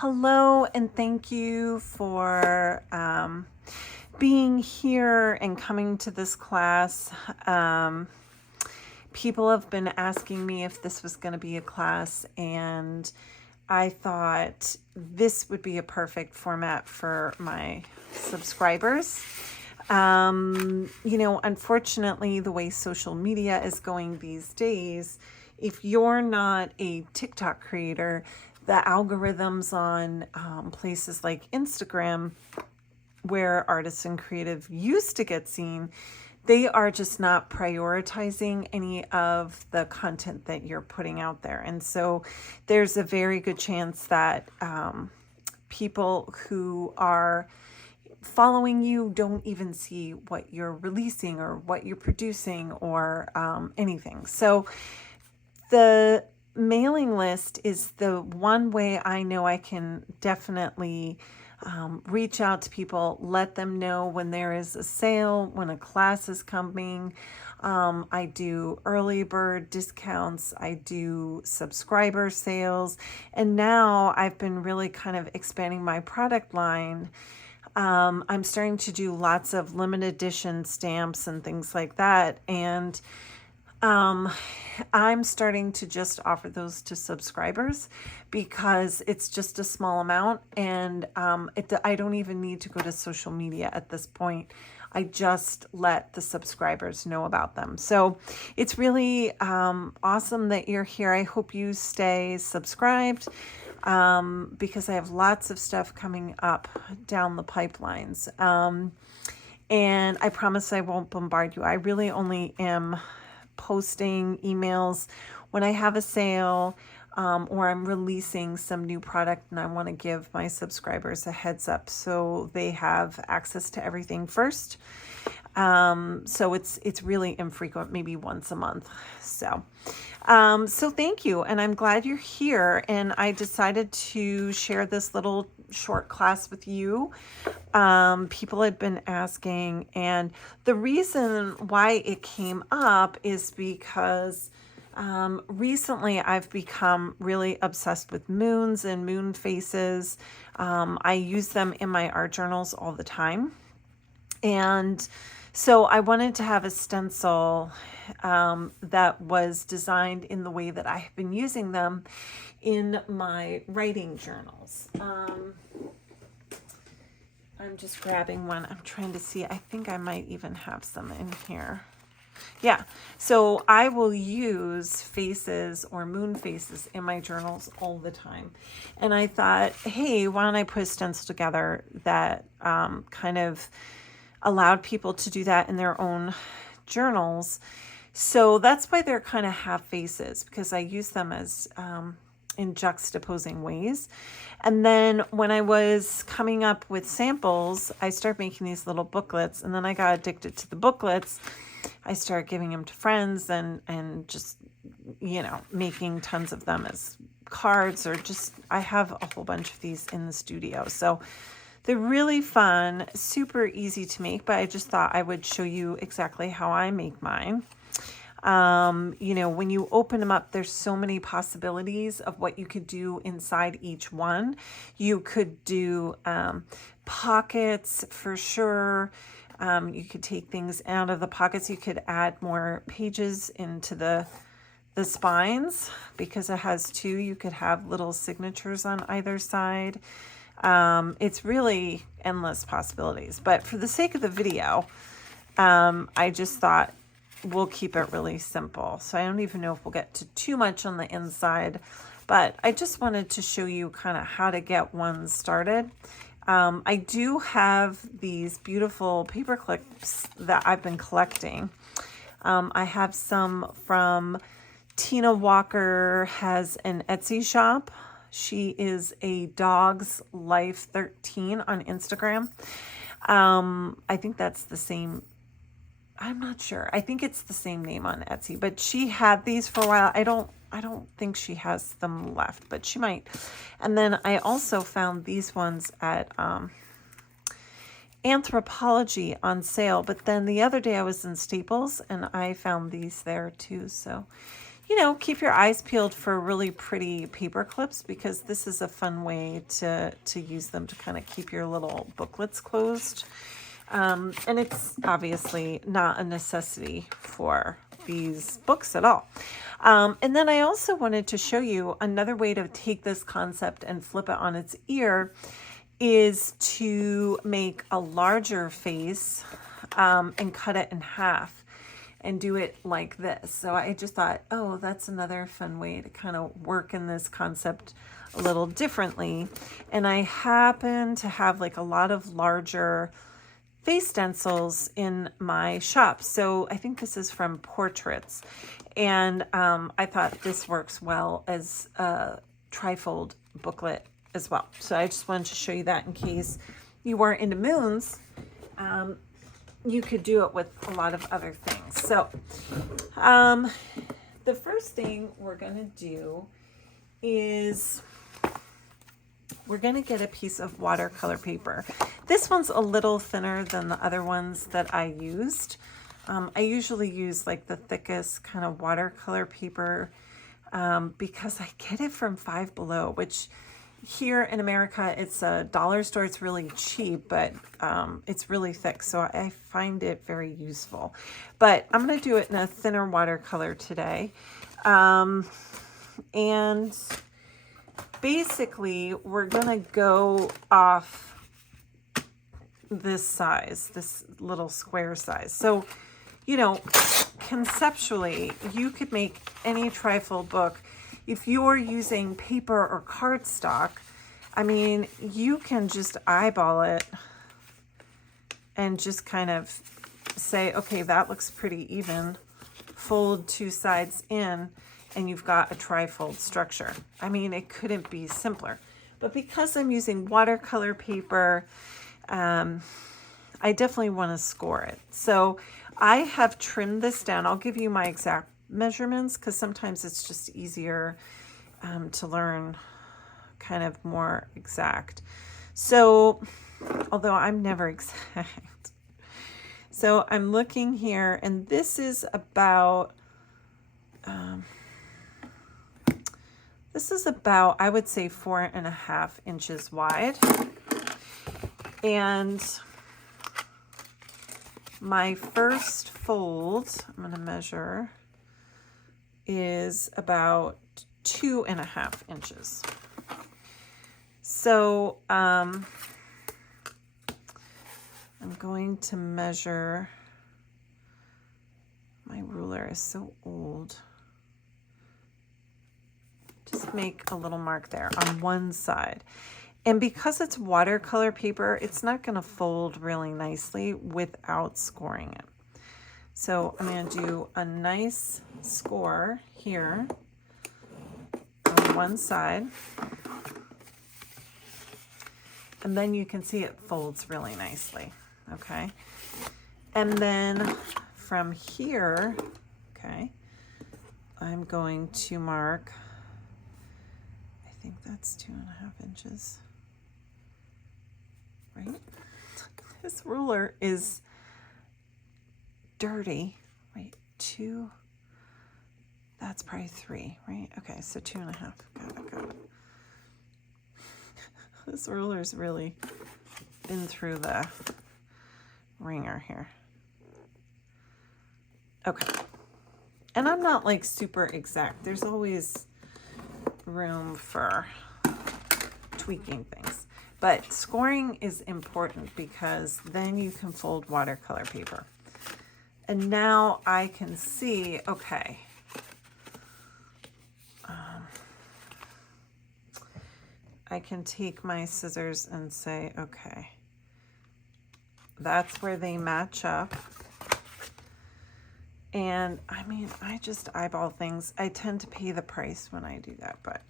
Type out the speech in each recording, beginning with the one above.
Hello, and thank you for being here and coming to this class. People have been asking me if this was going to be a class, and I thought this would be a perfect format for my subscribers. Unfortunately, the way social media is going these days, if you're not a TikTok creator, the algorithms on places like Instagram, where artists and creative used to get seen, they are just not prioritizing any of the content that you're putting out there. And so there's a very good chance that people who are following you don't even see what you're releasing or what you're producing or anything. So the mailing list is the one way I know I can definitely reach out to people, let them know when there is a sale, when a class is coming. I do early bird discounts, I do subscriber sales, and now I've been really kind of expanding my product line. I'm starting to do lots of limited edition stamps and things like that, and I'm starting to just offer those to subscribers because it's just a small amount, and I don't even need to go to social media at this point. I just let the subscribers know about them. So it's really awesome that you're here. I hope you stay subscribed because I have lots of stuff coming up down the pipelines. And I promise I won't bombard you. I really only am posting emails when I have a sale or I'm releasing some new product and I want to give my subscribers a heads up so they have access to everything first. So it's really infrequent, maybe once a month. So thank you, and I'm glad you're here, and I decided to share this little short class with you. People had been asking, and the reason why it came up is because recently I've become really obsessed with moons and moon faces. I use them in my art journals all the time, and so I wanted to have a stencil that was designed in the way that I have been using them in my writing journals. I'm just grabbing one. I'm trying to see. I think I might even have some in here. Yeah, so I will use faces or moon faces in my journals all the time. And I thought, hey, why don't I put a stencil together that kind of allowed people to do that in their own journals. So that's why they're kind of half faces, because I use them as in juxtaposing ways. And then when I was coming up with samples, I started making these little booklets, and then I got addicted to the booklets. I started giving them to friends and just, making tons of them as cards, or just, I have a whole bunch of these in the studio. So they're really fun, super easy to make, but I just thought I would show you exactly how I make mine. When you open them up, there's so many possibilities of what you could do inside each one. You could do pockets for sure. You could take things out of the pockets. You could add more pages into the spines because it has two. You could have little signatures on either side. It's really endless possibilities, but for the sake of the video, I just thought we'll keep it really simple. So I don't even know if we'll get to too much on the inside, but I just wanted to show you kind of how to get one started. I do have these beautiful paper clips that I've been collecting. I have some from Tina Walker, has an Etsy shop. She is a Dog's Life 13 on Instagram. I think that's the same. I'm not sure. I think it's the same name on Etsy, but she had these for a while. I don't think she has them left, but she might. And then I also found these ones at Anthropology on sale. But then the other day I was in Staples and I found these there too. So you know, keep your eyes peeled for really pretty paper clips, because this is a fun way to use them to kind of keep your little booklets closed. And it's obviously not a necessity for these books at all. And then I also wanted to show you another way to take this concept and flip it on its ear is to make a larger face and cut it in half and do it like this. So I just thought, oh, that's another fun way to kind of work in this concept a little differently. And I happen to have like a lot of larger face stencils in my shop. So I think this is from Portraits. And I thought this works well as a trifold booklet as well. So I just wanted to show you that in case you weren't into moons. You could do it with a lot of other things. So the first thing we're going to do is we're going to get a piece of watercolor paper. This one's a little thinner than the other ones that I used. I usually use like the thickest kind of watercolor paper because I get it from Five Below, which here in America, it's a dollar store. It's really cheap, but it's really thick. So I find it very useful. But I'm going to do it in a thinner watercolor today. And basically, we're going to go off this size, this little square size. So, you know, conceptually, you could make any trifold book. If you're using paper or cardstock, I mean, you can just eyeball it and just kind of say, okay, that looks pretty even. Fold two sides in, and you've got a trifold structure. I mean, it couldn't be simpler. But because I'm using watercolor paper, I definitely want to score it. So I have trimmed this down. I'll give you my exact measurements because sometimes it's just easier to learn kind of more exact. So, although I'm never exact. So I'm looking here, and this is about, I would say 4.5 inches wide. And my first fold, I'm going to measure, is about 2.5 inches. So I'm going to measure, my ruler is so old. Just make a little mark there on one side. And because it's watercolor paper, it's not going to fold really nicely without scoring it. So I'm going to do a nice score here on one side. And then you can see it folds really nicely. Okay. And then from here, okay, I'm going to mark, I think that's 2.5 inches. Right? This ruler is dirty. Wait, 2, that's probably 3, right? Okay, so 2.5. Got it. This ruler's really been through the ringer here. Okay. And I'm not like super exact. There's always room for tweaking things. But scoring is important because then you can fold watercolor paper. And now I can see, okay, I can take my scissors and say, okay, that's where they match up. And I mean, I just eyeball things. I tend to pay the price when I do that, but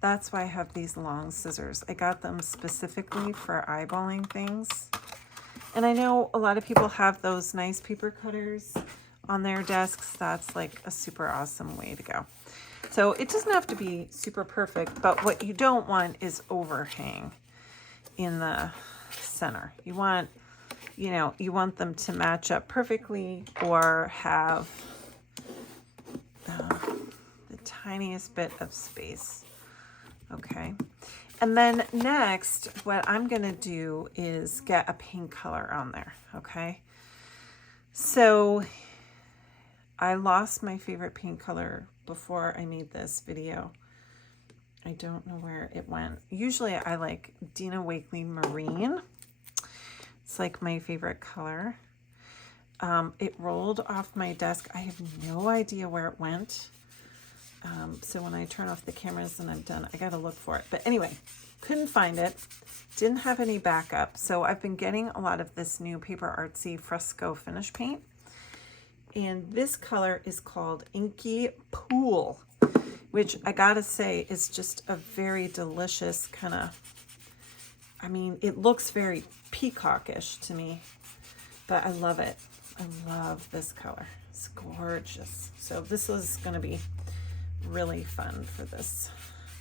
that's why I have these long scissors. I got them specifically for eyeballing things. And I know a lot of people have those nice paper cutters on their desks. That's like a super awesome way to go. So it doesn't have to be super perfect, but what you don't want is overhang in the center. You want, you know, you want them to match up perfectly or have tiniest bit of space. Okay. And then next, what I'm going to do is get a paint color on there. Okay. So I lost my favorite paint color before I made this video. I don't know where it went. Usually I like Dina Wakley Marine. It's like my favorite color. It rolled off my desk. I have no idea where it went. So when I turn off the cameras and I'm done, I got to look for it. But anyway, couldn't find it. Didn't have any backup. So I've been getting a lot of this new Paper Artsy Fresco finish paint. And this color is called Inky Pool, which I gotta say is just a very delicious kind of, I mean, it looks very peacockish to me, but I love it. I love this color. It's gorgeous. So this is gonna be really fun for this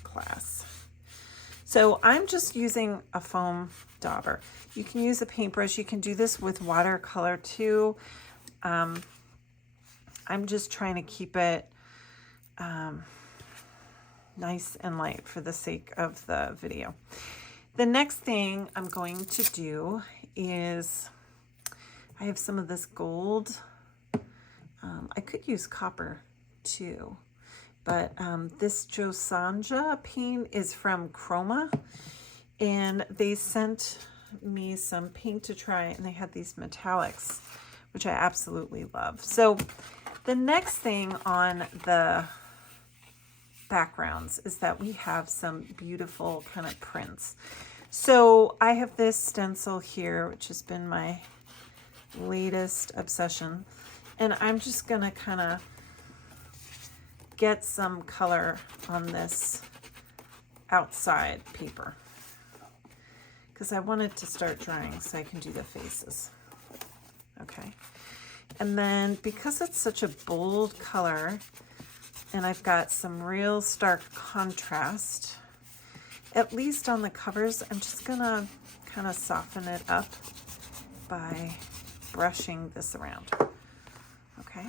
class. So I'm just using a foam dauber. You can use a paintbrush. You can do this with watercolor too. I'm just trying to keep it nice and light for the sake of the video. The next thing I'm going to do is, I have some of this gold. I could use copper too, but this Josanja paint is from Chroma, and they sent me some paint to try, and they had these metallics, which I absolutely love. So the next thing on the backgrounds is that we have some beautiful kind of prints. So I have this stencil here, which has been my latest obsession, and I'm just gonna kind of get some color on this outside paper because I wanted to start drying so I can do the faces. Okay. And then because it's such a bold color and I've got some real stark contrast, at least on the covers, I'm just gonna kind of soften it up by brushing this around. Okay.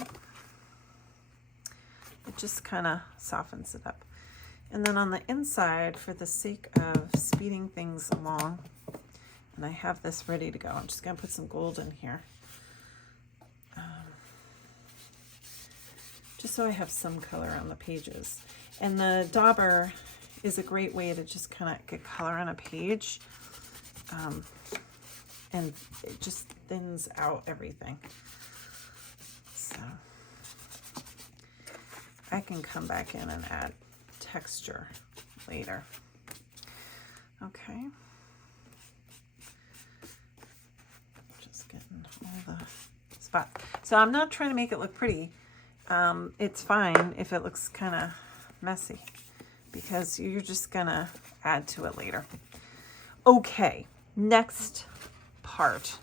It just kind of softens it up. And then on the inside, for the sake of speeding things along, and I have this ready to go, I'm just gonna put some gold in here. Just so I have some color on the pages. And the dauber is a great way to just kind of get color on a page. And it just thins out everything. So I can come back in and add texture later. Okay. Just getting all the spots. So I'm not trying to make it look pretty. It's fine if it looks kind of messy because you're just gonna add to it later. Okay, next part,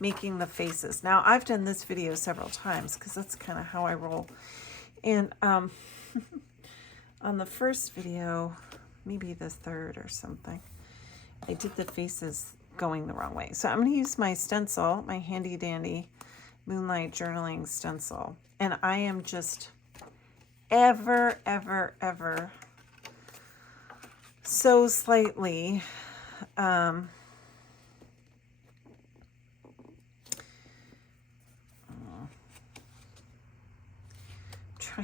making the faces. Now I've done this video several times because that's kind of how I roll. And on the first video, maybe the third or something, I did the faces going the wrong way. So I'm going to use my stencil, my handy dandy Moonlight Journaling stencil. And I am just ever so slightly trying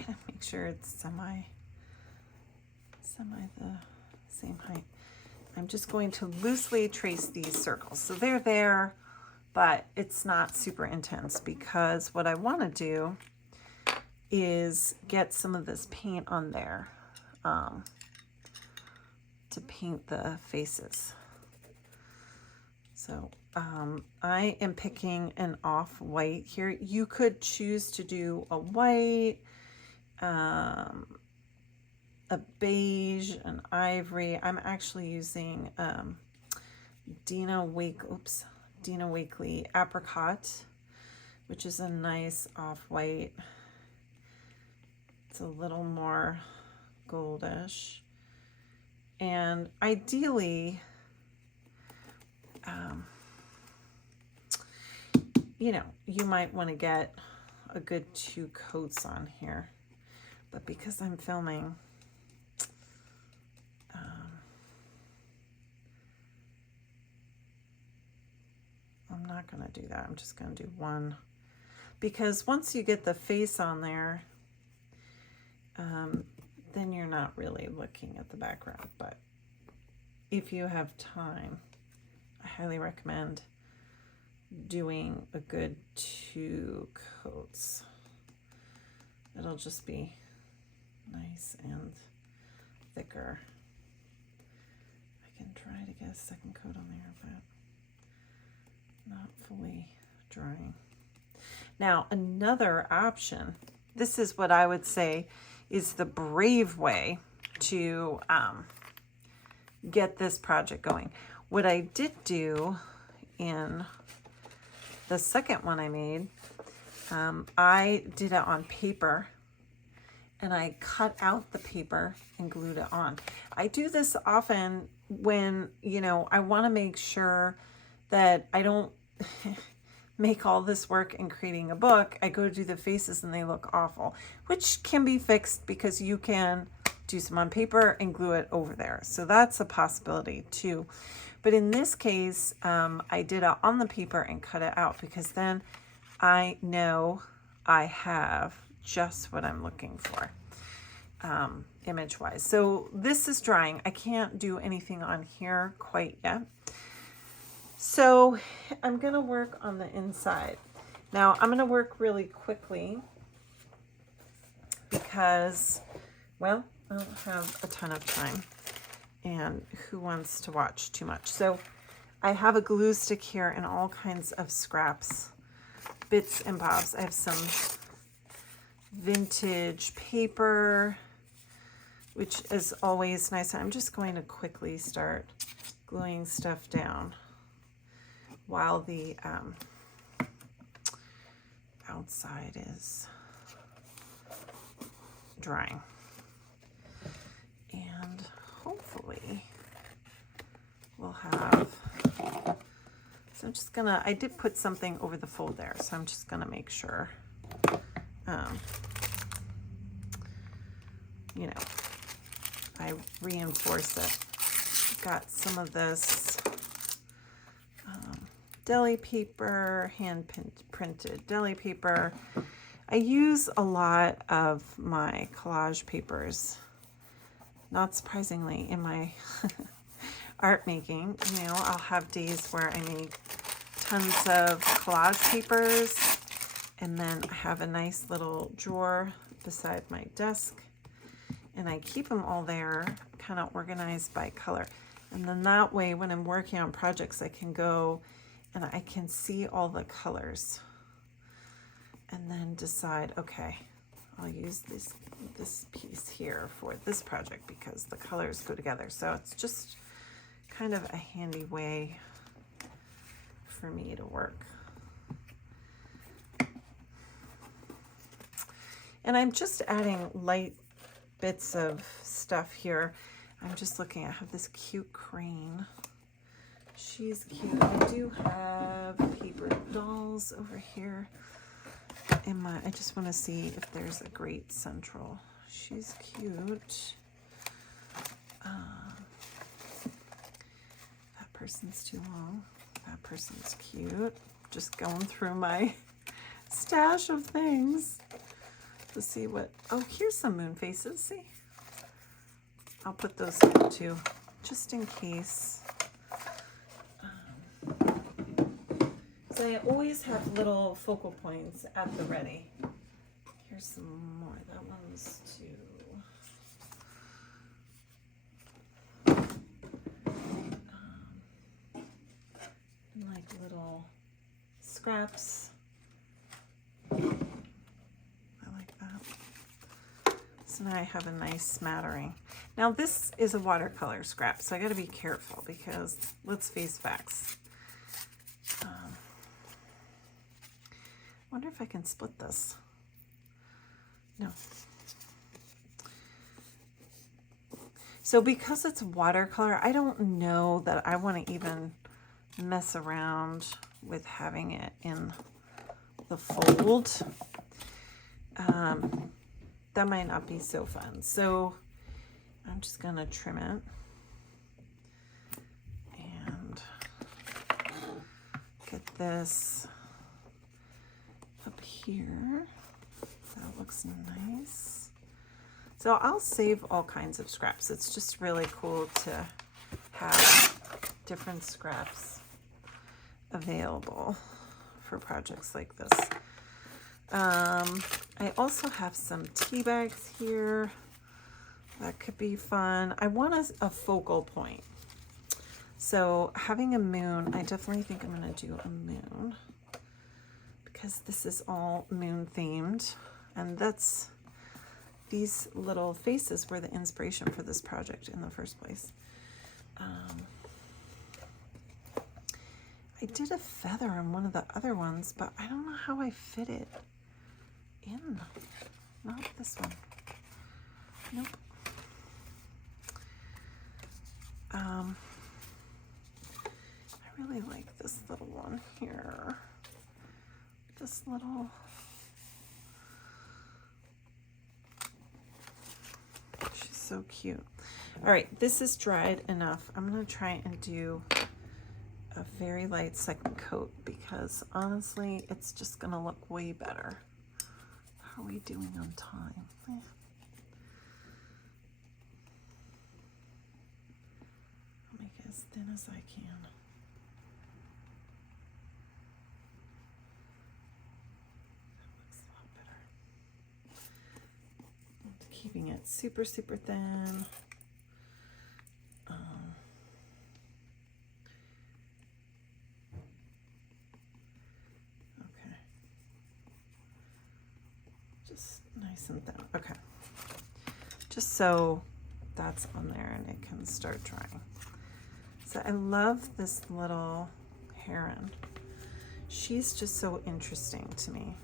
to make sure it's semi the same height. I'm just going to loosely trace these circles. So they're there, but it's not super intense because what I want to do is get some of this paint on there to paint the faces. So I am picking an off-white here. You could choose to do a white, a beige, an ivory. I'm actually using Dina Wakley Apricot, which is a nice off-white. It's a little more goldish. And ideally, you know, you might want to get a good 2 coats on here. but because I'm filming, I'm not going to do that. I'm just going to do one, because once you get the face on there, then you're not really looking at the background. But if you have time, I highly recommend doing a good 2 coats. It'll just be nice and thicker. I can try to get a second coat on there, but not fully drying. Now, another option, this is what I would say is the brave way to get this project going. What I did do in the second one I made, I did it on paper, and I cut out the paper and glued it on. I do this often when, you know, I want to make sure that I don't make all this work in creating a book. I go to do the faces and they look awful, which can be fixed because you can do some on paper and glue it over there. So that's a possibility too. But in this case, I did it on the paper and cut it out, because then I know I have just what I'm looking for, image wise. So this is drying. I can't do anything on here quite yet. So I'm going to work on the inside. Now I'm going to work really quickly because, well, I don't have a ton of time, and who wants to watch too much? So I have a glue stick here and all kinds of scraps, bits and bobs. I have some vintage paper, which is always nice. I'm just going to quickly start gluing stuff down while the outside is drying. And hopefully we'll have, so I'm just gonna, I did put something over the fold there, so I'm just gonna make sure, you know, I reinforce it. Got some of this deli paper, hand printed deli paper. I use a lot of my collage papers, not surprisingly, in my art making. You know, I'll have days where I make tons of collage papers, and then I have a nice little drawer beside my desk, and I keep them all there, kind of organized by color. And then that way, when I'm working on projects, I can go and I can see all the colors and then decide, okay, I'll use this piece here for this project because the colors go together. So it's just kind of a handy way for me to work. And I'm just adding light bits of stuff here. I'm just looking, I have this cute crane. She's cute. I do have paper dolls over here in my, I just want to see if there's a great central. She's cute. That person's too long. That person's cute. Just going through my stash of things to see what, oh, here's some moon faces, see? I'll put those in too, just in case. So I always have little focal points at the ready. Here's some more. That one's like little scraps. I like that. So now I have a nice smattering. Now this is a watercolor scrap, so I got to be careful because let's face facts. I wonder if I can split this. No. So because it's watercolor, I don't know that I want to even mess around with having it in the fold. that might not be so fun. So I'm just gonna trim it and get this up here. That looks nice. So I'll save all kinds of scraps. It's just really cool to have different scraps available for projects like this. I also have some tea bags here. That could be fun. I want a focal point. So having a moon, I definitely think I'm going to do a moon because this is all moon themed. And that's, these little faces were the inspiration for this project in the first place. I did a feather on one of the other ones, but I don't know how I fit it in. Not this one. Nope. I really like this little one here. This little, she's so cute. All right, this is dried enough. I'm gonna try and do a very light second coat because honestly, it's just gonna look way better. How are we doing on time? I'll make it as thin as I can. Keeping it super, super thin. Okay. Just nice and thin. Okay. Just so that's on there and it can start drying. So I love this little heron. She's just so interesting to me.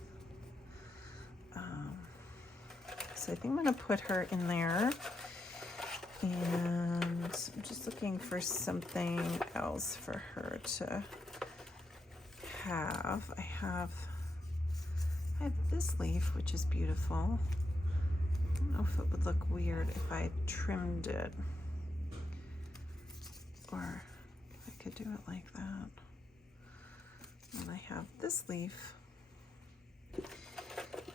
So I think I'm going to put her in there, and I'm just looking for something else for her to have. I have this leaf, which is beautiful. I don't know if it would look weird if I trimmed it, or I could do it like that. And I have this leaf.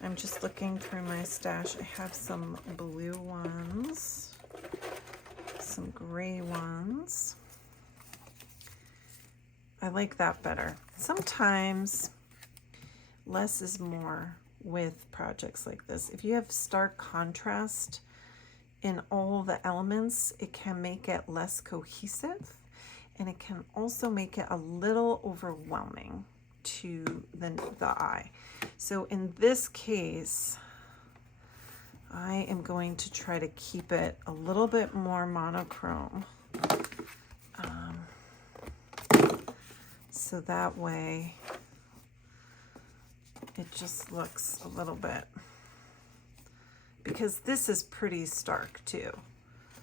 I'm just looking through my stash. I have some blue ones, some gray ones. I like that better. Sometimes less is more with projects like this. If you have stark contrast in all the elements, it can make it less cohesive, and it can also make it a little overwhelming to the eye. So in this case, I am going to try to keep it a little bit more monochrome. So that way it just looks a little bit, because this is pretty stark too.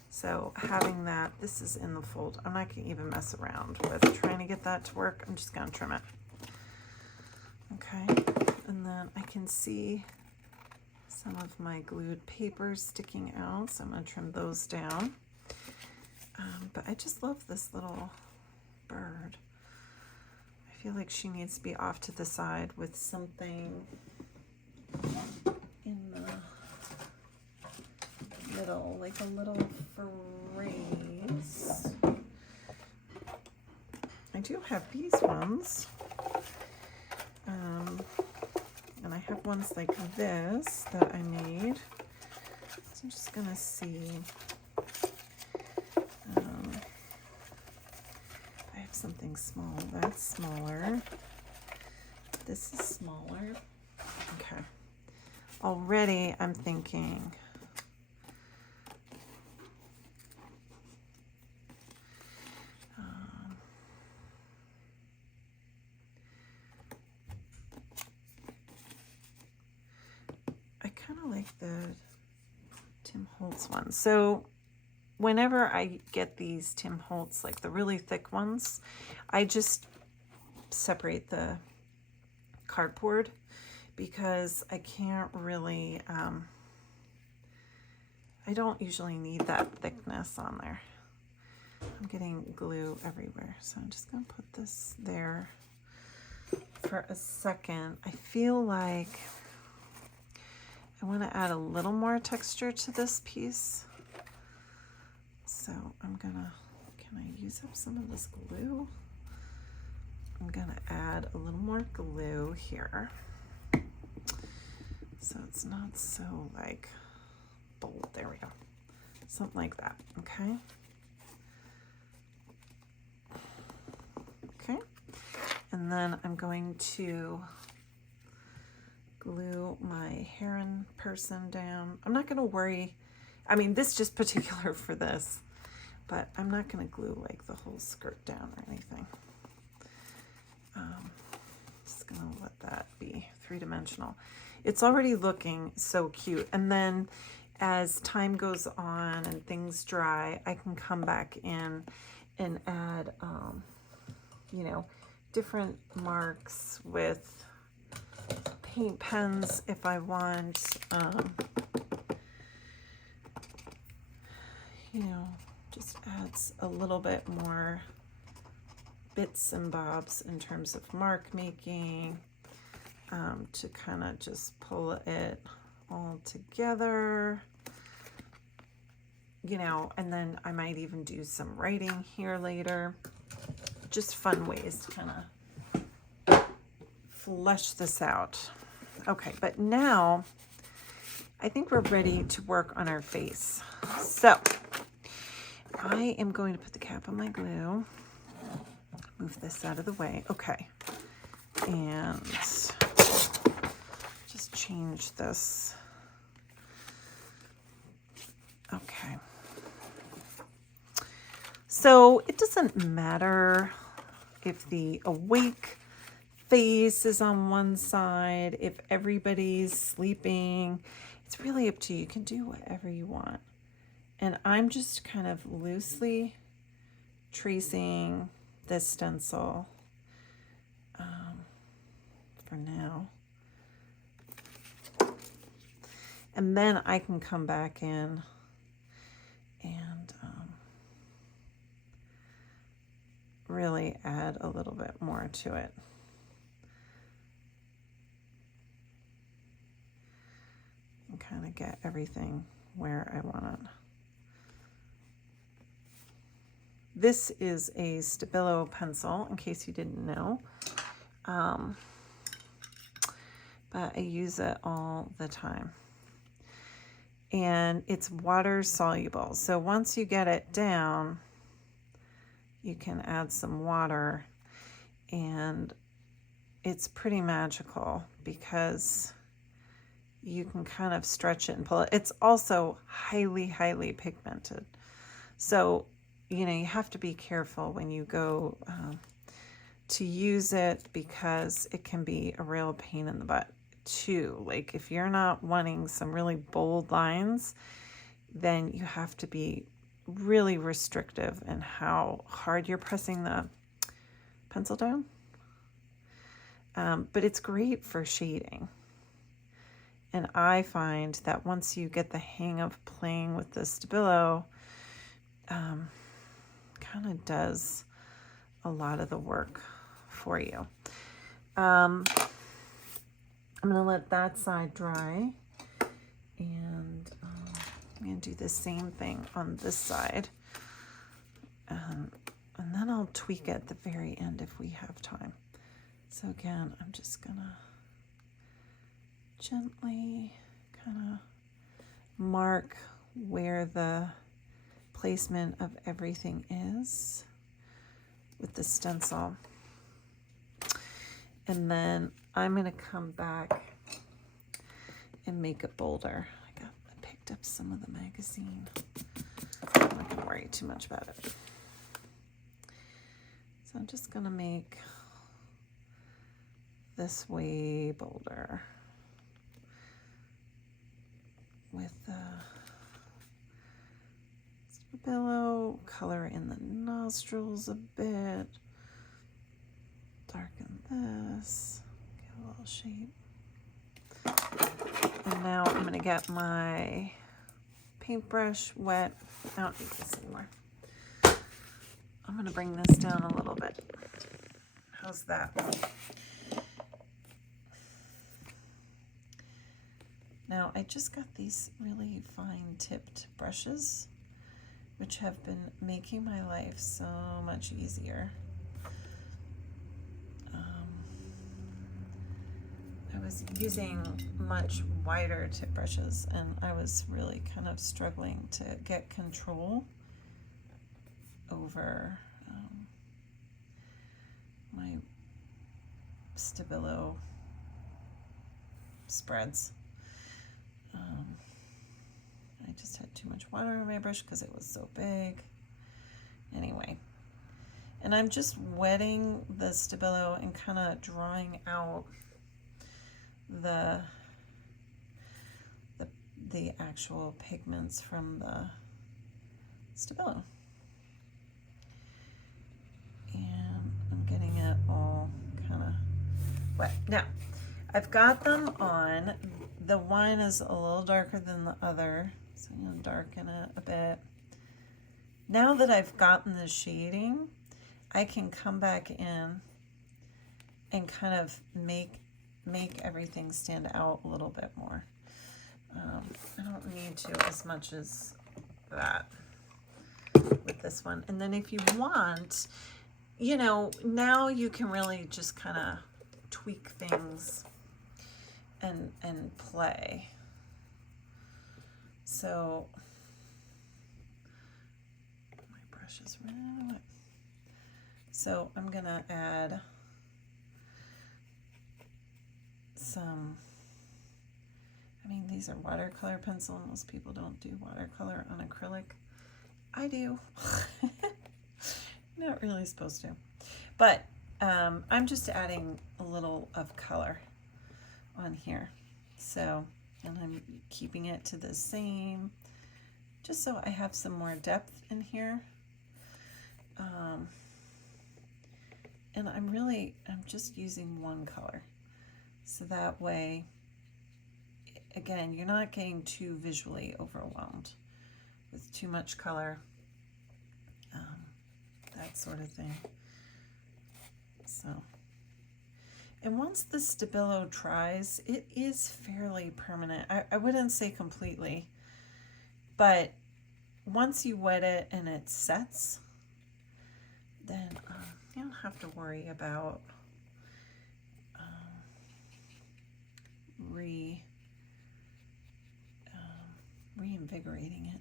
So having that, this is in the fold. I'm not gonna even mess around with trying to get that to work. I'm just gonna trim it. Okay, and then I can see some of my glued papers sticking out, so I'm going to trim those down. But I just love this little bird. I feel like she needs to be off to the side with something in the middle, like a little phrase. I do have these ones. And I have ones like this that I made. So I'm just gonna see. I have something small. That's smaller. This is smaller. Okay. Already I'm thinking the Tim Holtz one. So whenever I get these Tim Holtz, like the really thick ones, I just separate the cardboard because I can't really I don't usually need that thickness on there. I'm getting glue everywhere, so I'm just going to put this there for a second. I feel like I want to add a little more texture to this piece. So I'm gonna, can I use up some of this glue? I'm gonna add a little more glue here. So it's not so like bold. There we go. Something like that, okay? Okay. And then I'm going to glue my heron person down. I'm not gonna worry. I mean, this is just particular for this, but I'm not gonna glue like the whole skirt down or anything. Just gonna let that be three-dimensional. It's already looking so cute. And then as time goes on and things dry, I can come back in and add, you know, different marks with paint pens if I want, you know, just adds a little bit more bits and bobs in terms of mark making, to kind of just pull it all together, you know, and then I might even do some writing here later. Just fun ways to kind of flesh this out. Okay, but now I think we're ready to work on our face. So I am going to put the cap on my glue. Move this out of the way. Okay. And just change this. Okay. So it doesn't matter if the awake face is on one side, if everybody's sleeping. It's really up to you. You can do whatever you want. And I'm just kind of loosely tracing this stencil for now. And then I can come back in and really add a little bit more to it. And kind of get everything where I want it. This is a Stabilo pencil, in case you didn't know. But I use it all the time. And it's water soluble. So once you get it down, you can add some water, and it's pretty magical because you can kind of stretch it and pull it. It's also highly, highly pigmented. So, you know, you have to be careful when you go to use it, because it can be a real pain in the butt too. Like if you're not wanting some really bold lines, then you have to be really restrictive in how hard you're pressing the pencil down. But it's great for shading. And I find that once you get the hang of playing with the Stabilo, kind of does a lot of the work for you. I'm going to let that side dry, and I'm going to do the same thing on this side. And then I'll tweak it at the very end if we have time. So again, I'm just going to gently kind of mark where the placement of everything is with the stencil. And then I'm going to come back and make it bolder. I picked up some of the magazine. I'm not going to worry too much about it. So I'm just going to make this way bolder with the Stabilo, color in the nostrils a bit, darken this, give a little shape. And now I'm going to get my paintbrush wet. I don't need this anymore. I'm going to bring this down a little bit. How's that? Now, I just got these really fine tipped brushes, which have been making my life so much easier. I was using much wider tip brushes, and I was really kind of struggling to get control over my Stabilo spreads. I just had too much water in my brush because it was so big. Anyway, and I'm just wetting the Stabilo and kind of drawing out the actual pigments from the Stabilo. And I'm getting it all kind of wet. Now, I've got them on. The one is a little darker than the other, so I'm going to darken it a bit. Now that I've gotten the shading, I can come back in and kind of make everything stand out a little bit more. I don't need to as much as that with this one. And then if you want, you know, now you can really just kind of tweak things and play. So my brush is really wet. So I'm gonna add some, I mean, these are watercolor pencil. Most people don't do watercolor on acrylic. I do. Not really supposed to. But I'm just adding a little of color on here. So, and I'm keeping it to the same, just so I have some more depth in here. And I'm just using one color. So that way, again, you're not getting too visually overwhelmed with too much color, that sort of thing. So, and once the Stabilo dries, it is fairly permanent. I wouldn't say completely, but once you wet it and it sets, then you don't have to worry about reinvigorating it.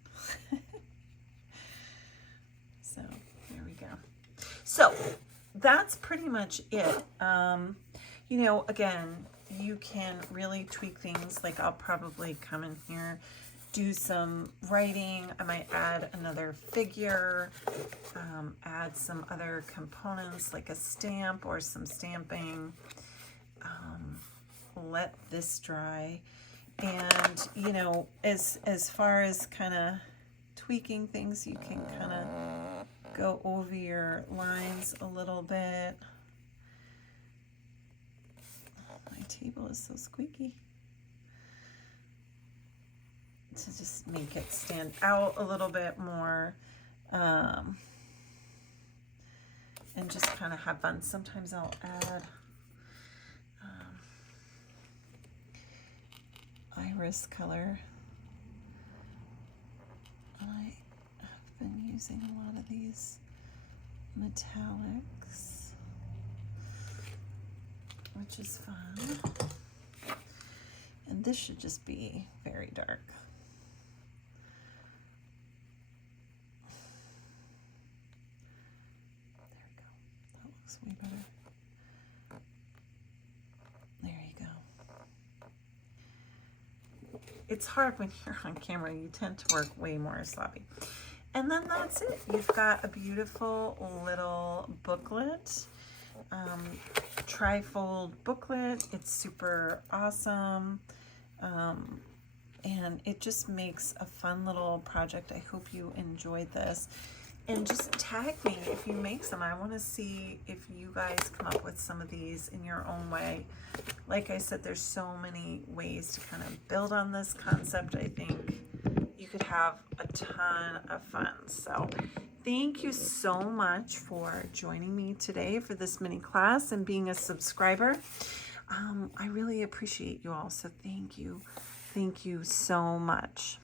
So there we go. So that's pretty much it. You know, again, you can really tweak things. Like I'll probably come in here, do some writing. I might add another figure, add some other components like a stamp or some stamping. Let this dry. And, you know, as far as kind of tweaking things, you can kind of go over your lines a little bit. My table is so squeaky. To just make it stand out a little bit more. And just kind of have fun. Sometimes I'll add iris color. I have been using a lot of these metallics, which is fun. And this should just be very dark. There we go. That looks way better. There you go. It's hard when you're on camera. You tend to work way more sloppy. And then that's it. You've got a beautiful little booklet, trifold booklet. It's super awesome. And it just makes a fun little project. I hope you enjoyed this. And just tag me if you make some. I want to see if you guys come up with some of these in your own way. Like I said, there's so many ways to kind of build on this concept. I think you could have a ton of fun. So thank you so much for joining me today for this mini class and being a subscriber. I really appreciate you all, so thank you so much.